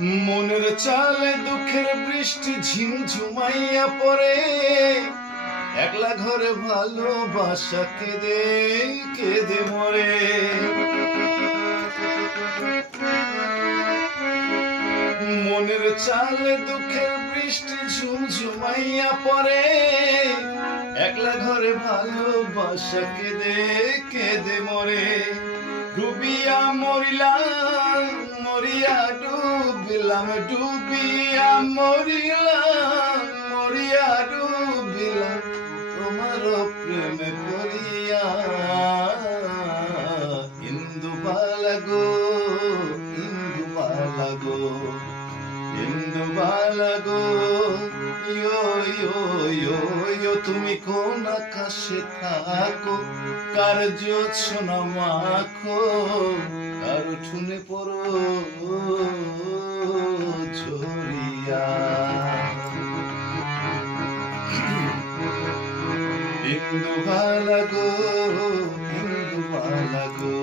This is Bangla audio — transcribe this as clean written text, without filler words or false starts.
মনের চালে দুঃখের বৃষ্টি ঝিমঝুমাইয়া পড়ে, একলা ঘরে ভালোবাসা কেঁদে কেঁদে মরে। মনের চালে দুঃখের বৃষ্টি ঝুমঝুমাইয়া পড়ে, একলা ঘরে ভালোবাসা কেঁদে কেঁদে মরে। ডুবিয়া মরিলাম মরিয়া ডুবিলাম, ডুবিয়া মরিলাম মরিয়া ডুবিলাম তোমার প্রেমে পড়িয়া। ইন্দুবালা গো ইন্দুবালা গো ইন্দুবালা গো, ইয়ো ইয়ো ইয়ো ইয়ো তুমি কোন আকাশে থাকো, কার জোছনা মাখো, কার ঠুনে পড়ো ঝরিয়া। ইন্দুবালা গো ইন্দুবালা গো।